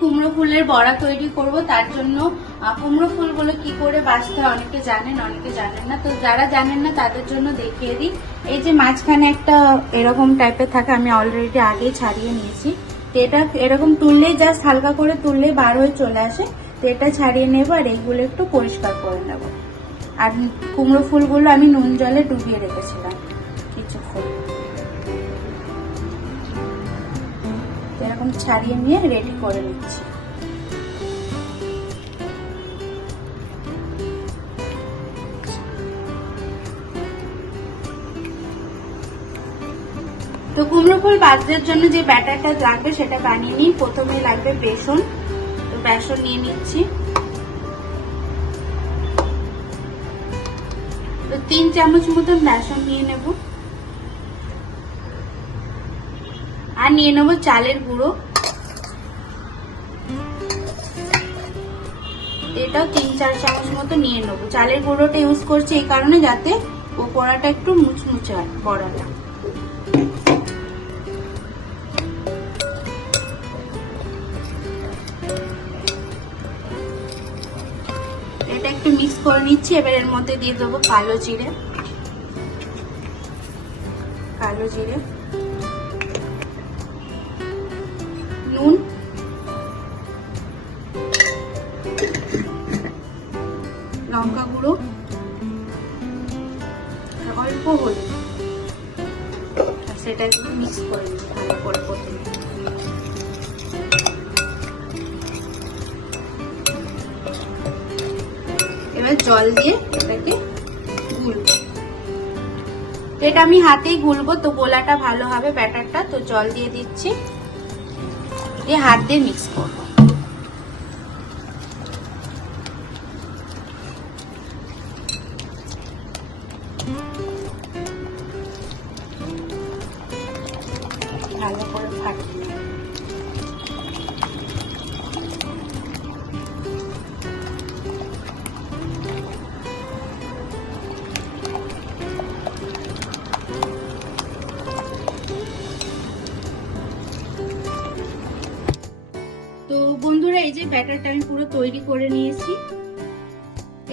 কুমড়ো ফুলের বড়া তৈরি করব। তার জন্য কুমড়ো ফুলগুলো কি করে বাছতে হয় অনেকে জানেন, অনেকে জানেন না। তো যারা জানেন না তাদের জন্য দেখিয়ে দিই। এই যে মাঝখানে একটা এরকম টাইপের থাকে, আমি অলরেডি আগেই ছাড়িয়ে নিয়েছি। তো এটা এরকম তুললেই জাস্ট হালকা করে তুললেই বার হয়ে চলে আসে। তো এটা ছাড়িয়ে নেবো আর এইগুলো একটু পরিষ্কার করে নেব। আর কুমড়ো ফুলগুলো আমি নুন জলে ডুবিয়ে রেখেছিলাম কিছুক্ষণ। এরকম ছাড়িয়ে নিয়ে রেডি করে নিচ্ছি। তো কুমড়ো ফুল ভাজার জন্য যে ব্যাটারটা লাগবে সেটা বানিয়ে নিই। প্রথমে লাগবে বেসন। তো বেসন নিয়ে নিচ্ছি। তো 3 চামচ মতন বেসন নিয়ে নেব। আর নিয়ে নেব চালের গুঁড়ো। এটাও 3-4 চামচ মতো নিয়ে নেবো। চালের গুঁড়োটা ইউজ করছি এই কারণে যাতে পকোড়াটা একটু মুচমুচে হয়, বড়াটা। এটা একটু মিক্স করে নিচ্ছি। এবার এর মধ্যে দিয়ে দেবো কালো জিরে, নুন, লঙ্কা গুঁড়ো, অল্প হলুদ। সেটা একটু মিক্স করে নিই ভালো করে প্রথমে। এবার জল দিয়ে এটাকে গুলবো। এটা আমি হাতেই গুলবো, তো গোলাটা ভালো হবে ব্যাটারটা। তো জল দিয়ে দিচ্ছি, দিয়ে হাত দিয়ে মিক্স করবো। ভালো করে ফাটিয়ে তো বন্ধুরা, এই যে ব্যাটারটা আমি পুরো তৈরি করে নিয়েছি।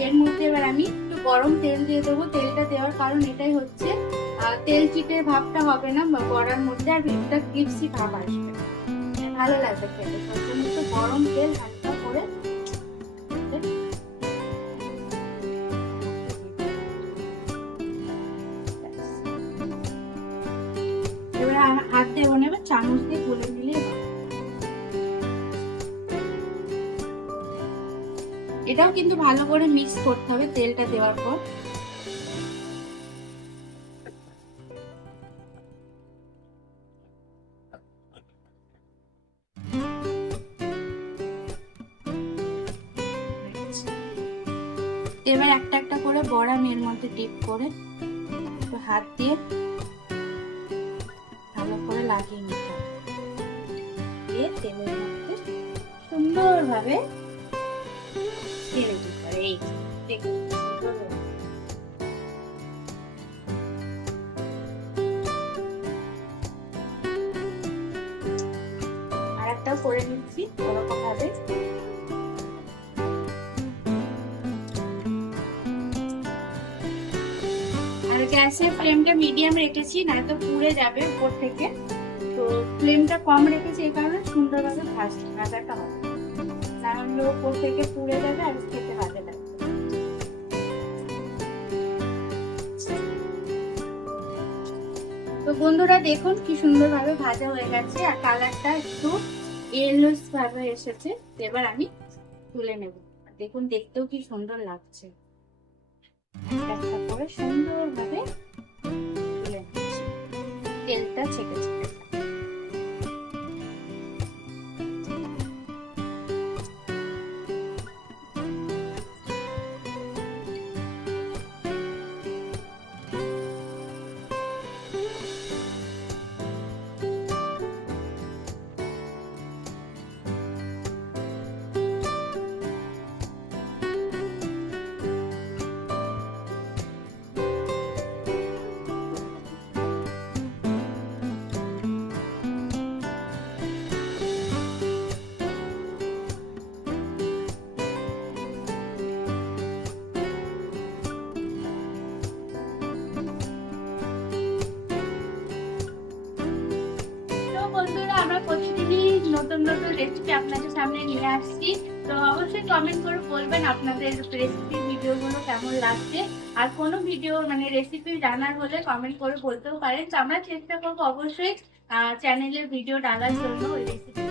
এর মধ্যে এবার আমি একটু গরম তেল দিয়ে দেবো। তেলটা দেওয়ার কারণ এটাই হচ্ছে তেল চিটের ভাবটা হবে না বড়ার মধ্যে, আর একটা ক্রিপসি ভাব আসবে, ভালো লাগবে খেতে। তার জন্য একটু গরম তেল হালকা করে এবার হাত দিয়ে নেবে, চামচ দিয়ে গুলে নিলে। এটাও কিন্তু ভালো করে মিক্স করতে হবে তেলটা দেওয়ার পর। এবার একটা একটা করে বড়া আমি এর মধ্যে ডিপ করে হাত দিয়ে ভালো করে লাগিয়ে নিতে হবে। দিয়ে তেলের মধ্যে সুন্দরভাবে ছেড়ে দিতে হবে। এই দেখুন আর একটা করে নিচ্ছি ওরকম ভাবে। আর গ্যাসের ফ্লেমটা মিডিয়াম রেখেছি, না তো পুড়ে যাবে উপর থেকে। তো ফ্লেমটা কম রেখেছি এই কারণে সুন্দরভাবে ভাজাটা হবে, না হলে উপর থেকে পুড়ে যাবে আর খেতে ভালো লাগবে। তো বন্ধুরা দেখুন কি সুন্দরভাবে ভাজা হয়ে গেছে আর কালারটা একটু ইয়েলোস ভাবে এসেছে। এবার আমি তুলে নেব। দেখুন দেখতেও কি সুন্দর লাগছে। একটা করে সুন্দরভাবে তুলে নিচ্ছি, তেলটা ছেঁকে ছেঁকে। নতুন রেসিপি আপনাদের সামনে নিয়ে আসছি। তো অবশ্যই কমেন্ট করে বলবেন আপনাদের রেসিপি ভিডিওগুলো কেমন লাগছে। আর কোনো ভিডিও মানে রেসিপি জানার হলে কমেন্ট করে বলতেও পারেন। তো আমরা চেষ্টা করবো অবশ্যই চ্যানেলের ভিডিও ডালার জন্য, ওই রেসিপি